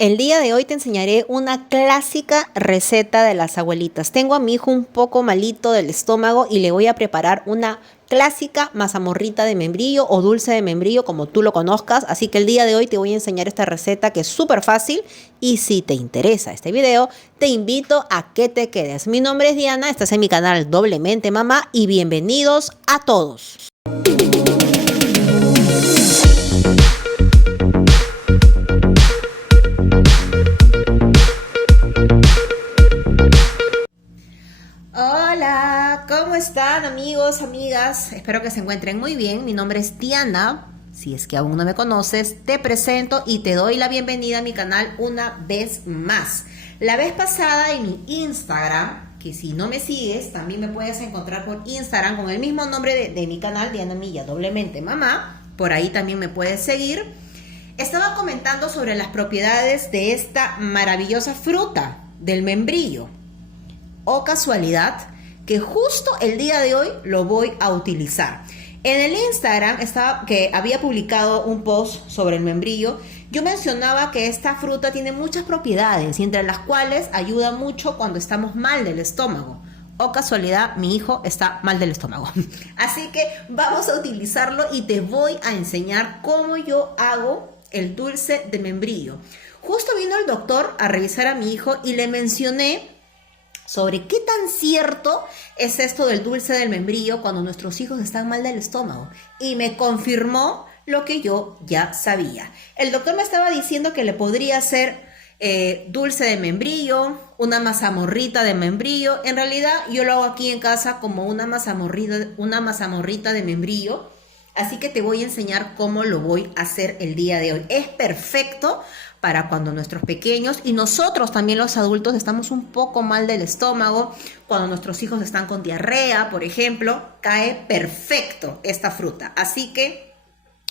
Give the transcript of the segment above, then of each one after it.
El día de hoy te enseñaré una clásica receta de las abuelitas. Tengo a mi hijo un poco malito del estómago y le voy a preparar una clásica mazamorrita de membrillo o dulce de membrillo, como tú lo conozcas. Así que el día de hoy te voy a enseñar esta receta que es súper fácil y si te interesa este video, te invito a que te quedes. Mi nombre es Diana, estás en mi canal Doblemente Mamá y bienvenidos a todos. Hola, ¿cómo están amigos, amigas? Espero que se encuentren muy bien. Mi nombre es Diana. Si es que aún no me conoces, te presento y te doy la bienvenida a mi canal una vez más. La vez pasada en mi Instagram, que si no me sigues, también me puedes encontrar por Instagram con el mismo nombre de mi canal, Diana Milla, Doblemente Mamá. Por ahí también me puedes seguir. Estaba comentando sobre las propiedades de esta maravillosa fruta, del membrillo. O casualidad que justo el día de hoy lo voy a utilizar. En el Instagram que había publicado un post sobre el membrillo, yo mencionaba que esta fruta tiene muchas propiedades y entre las cuales ayuda mucho cuando estamos mal del estómago. O casualidad, mi hijo está mal del estómago. Así que vamos a utilizarlo y te voy a enseñar cómo yo hago el dulce de membrillo. Justo vino el doctor a revisar a mi hijo y le mencioné sobre qué tan cierto es esto del dulce del membrillo cuando nuestros hijos están mal del estómago. Y me confirmó lo que yo ya sabía. El doctor me estaba diciendo que le podría hacer dulce de membrillo, una mazamorrita de membrillo. En realidad yo lo hago aquí en casa como una mazamorrita de membrillo. Así que te voy a enseñar cómo lo voy a hacer el día de hoy. Es perfecto para cuando nuestros pequeños y nosotros también los adultos estamos un poco mal del estómago, cuando nuestros hijos están con diarrea, por ejemplo, cae perfecto esta fruta. Así que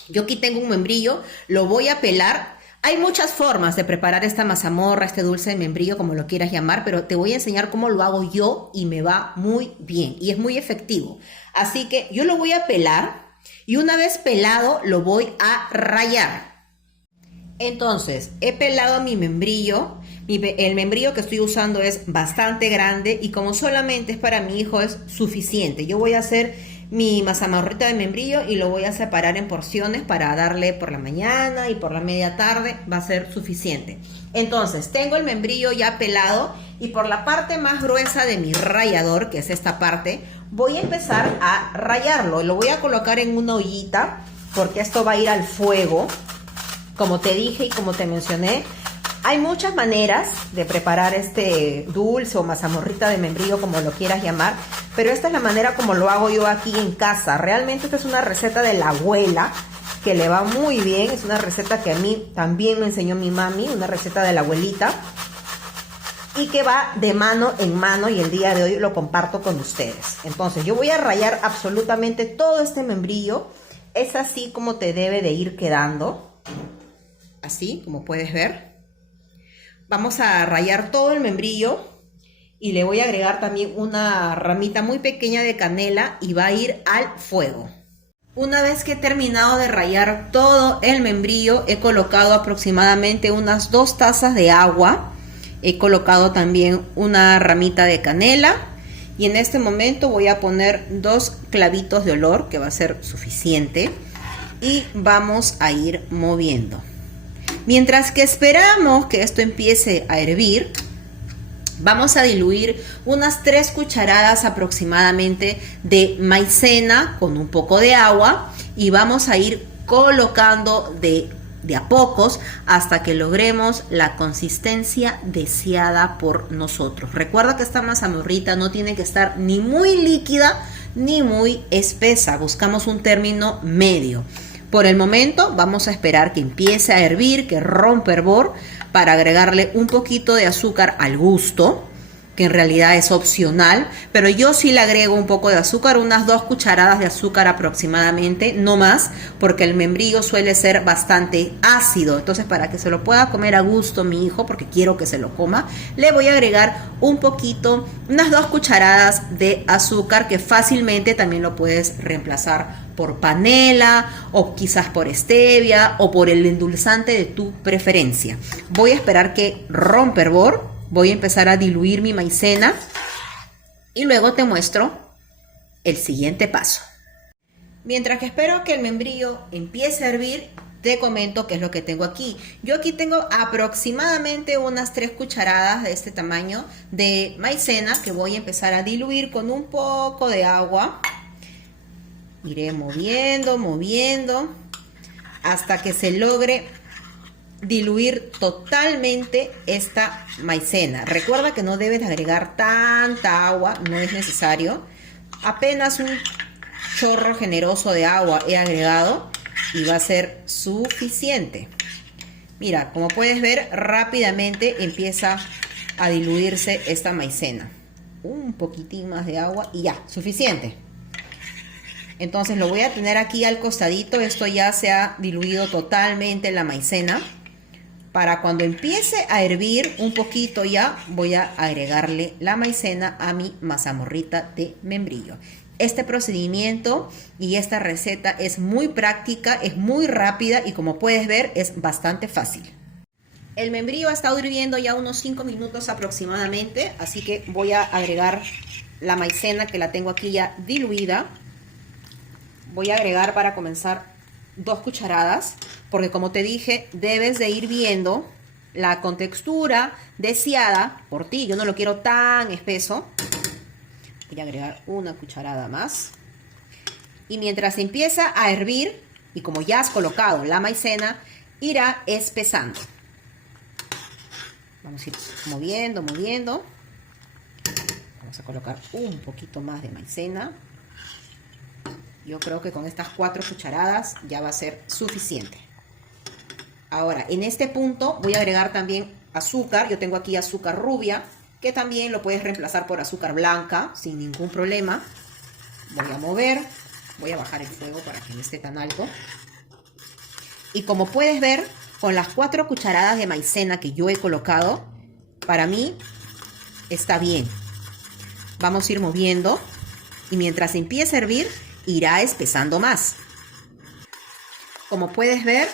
yo aquí tengo un membrillo, lo voy a pelar. Hay muchas formas de preparar esta mazamorra, este dulce de membrillo, como lo quieras llamar, pero te voy a enseñar cómo lo hago yo y me va muy bien y es muy efectivo. Así que yo lo voy a pelar y una vez pelado lo voy a rallar. Entonces, he pelado mi membrillo. El membrillo que estoy usando es bastante grande y como solamente es para mi hijo es suficiente. Yo voy a hacer mi mazamorrita de membrillo y lo voy a separar en porciones para darle por la mañana y por la media tarde. Va a ser suficiente. Entonces, tengo el membrillo ya pelado y por la parte más gruesa de mi rallador, que es esta parte, voy a empezar a rallarlo. Lo voy a colocar en una ollita porque esto va a ir al fuego. Como te dije y como te mencioné, hay muchas maneras de preparar este dulce o mazamorrita de membrillo, como lo quieras llamar, pero esta es la manera como lo hago yo aquí en casa. Realmente esta es una receta de la abuela que le va muy bien, es una receta que a mí también me enseñó mi mami, una receta de la abuelita y que va de mano en mano y el día de hoy lo comparto con ustedes. Entonces yo voy a rallar absolutamente todo este membrillo, es así como te debe de ir quedando. Así, como puedes ver. Vamos a rallar todo el membrillo y le voy a agregar también una ramita muy pequeña de canela y va a ir al fuego. Una vez que he terminado de rallar todo el membrillo, he colocado aproximadamente unas 2 tazas de agua. He colocado también una ramita de canela y en este momento voy a poner 2 clavitos de olor, que va a ser suficiente, y vamos a ir moviendo. Mientras que esperamos que esto empiece a hervir, vamos a diluir unas 3 cucharadas aproximadamente de maicena con un poco de agua y vamos a ir colocando de a pocos hasta que logremos la consistencia deseada por nosotros. Recuerda que esta mazamorrita no tiene que estar ni muy líquida ni muy espesa, buscamos un término medio. Por el momento vamos a esperar que empiece a hervir, que rompa hervor, para agregarle un poquito de azúcar al gusto, que en realidad es opcional, pero yo sí le agrego un poco de azúcar, unas 2 cucharadas de azúcar aproximadamente, no más, porque el membrillo suele ser bastante ácido. Entonces, para que se lo pueda comer a gusto mi hijo, porque quiero que se lo coma, le voy a agregar un poquito, unas 2 cucharadas de azúcar, que fácilmente también lo puedes reemplazar por panela o quizás por stevia o por el endulzante de tu preferencia. Voy a esperar que rompa hervor. Voy a empezar a diluir mi maicena y luego te muestro el siguiente paso. Mientras que espero que el membrillo empiece a hervir, te comento qué es lo que tengo aquí. Yo aquí tengo aproximadamente unas 3 cucharadas de este tamaño de maicena que voy a empezar a diluir con un poco de agua. Iré moviendo hasta que se logre diluir totalmente esta maicena. Recuerda que no debes agregar tanta agua, no es necesario. Apenas un chorro generoso de agua he agregado y va a ser suficiente. Mira, como puedes ver, rápidamente empieza a diluirse esta maicena. Un poquitín más de agua y ya, suficiente. Entonces lo voy a tener aquí al costadito. Esto ya se ha diluido totalmente la maicena. Para cuando empiece a hervir un poquito ya, voy a agregarle la maicena a mi mazamorrita de membrillo. Este procedimiento y esta receta es muy práctica, es muy rápida y como puedes ver es bastante fácil. El membrillo ha estado hirviendo ya unos 5 minutos aproximadamente, así que voy a agregar la maicena que la tengo aquí ya diluida. Voy a agregar para comenzar 2 cucharadas, porque como te dije, debes de ir viendo la contextura deseada por ti. Yo no lo quiero tan espeso. Voy a agregar 1 cucharada más. Y mientras empieza a hervir, y como ya has colocado la maicena, irá espesando. Vamos a ir moviendo. Vamos a colocar un poquito más de maicena. Yo creo que con estas 4 cucharadas ya va a ser suficiente. Ahora, en este punto voy a agregar también azúcar. Yo tengo aquí azúcar rubia, que también lo puedes reemplazar por azúcar blanca sin ningún problema. Voy a mover. Voy a bajar el fuego para que no esté tan alto. Y como puedes ver, con las 4 cucharadas de maicena que yo he colocado, para mí está bien. Vamos a ir moviendo. Y mientras empiece a hervir, irá espesando más. Como puedes ver,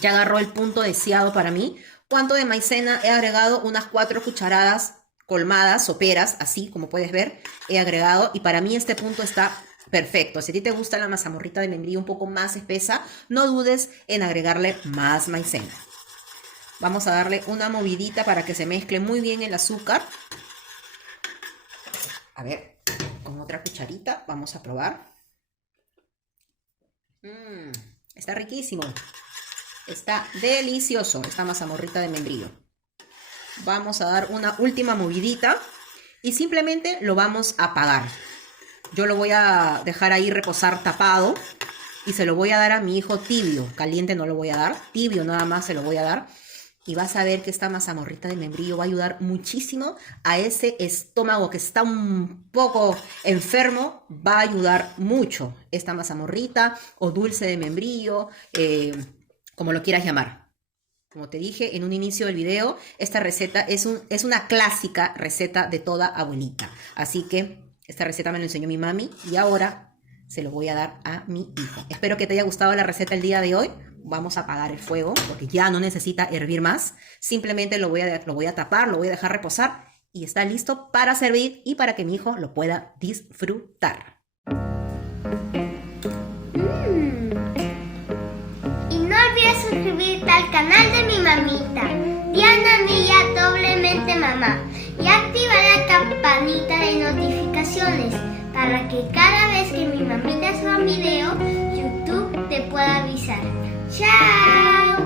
ya agarró el punto deseado para mí. ¿Cuánto de maicena he agregado? Unas 4 cucharadas colmadas, soperas, así como puedes ver, he agregado. Y para mí este punto está perfecto. Si a ti te gusta la mazamorrita de membrillo un poco más espesa, no dudes en agregarle más maicena. Vamos a darle una movidita para que se mezcle muy bien el azúcar. A ver, con otra cucharita vamos a probar. Está riquísimo. Está delicioso esta mazamorrita de membrillo. Vamos a dar una última movidita y simplemente lo vamos a apagar. Yo lo voy a dejar ahí reposar tapado y se lo voy a dar a mi hijo tibio. Caliente no lo voy a dar, tibio nada más se lo voy a dar. Y vas a ver que esta mazamorrita de membrillo va a ayudar muchísimo a ese estómago que está un poco enfermo. Va a ayudar mucho esta mazamorrita o dulce de membrillo, como lo quieras llamar. Como te dije en un inicio del video, esta receta es una clásica receta de toda abuelita. Así que esta receta me lo enseñó mi mami y ahora se lo voy a dar a mi hijo. Espero que te haya gustado la receta el día de hoy. Vamos a apagar el fuego porque ya no necesita hervir más. Simplemente lo voy a tapar, lo voy a dejar reposar y está listo para servir y para que mi hijo lo pueda disfrutar. Y no olvides suscribirte al canal de mi mamita, Diana Milla Doblemente Mamá, y activar la campanita de notificaciones para que cada vez que mi mamita suba un video, YouTube te pueda avisar. ¡Chao!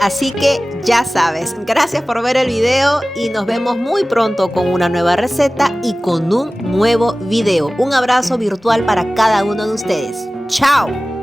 Así que ya sabes, gracias por ver el video y nos vemos muy pronto con una nueva receta y con un nuevo video. Un abrazo virtual para cada uno de ustedes. ¡Chao!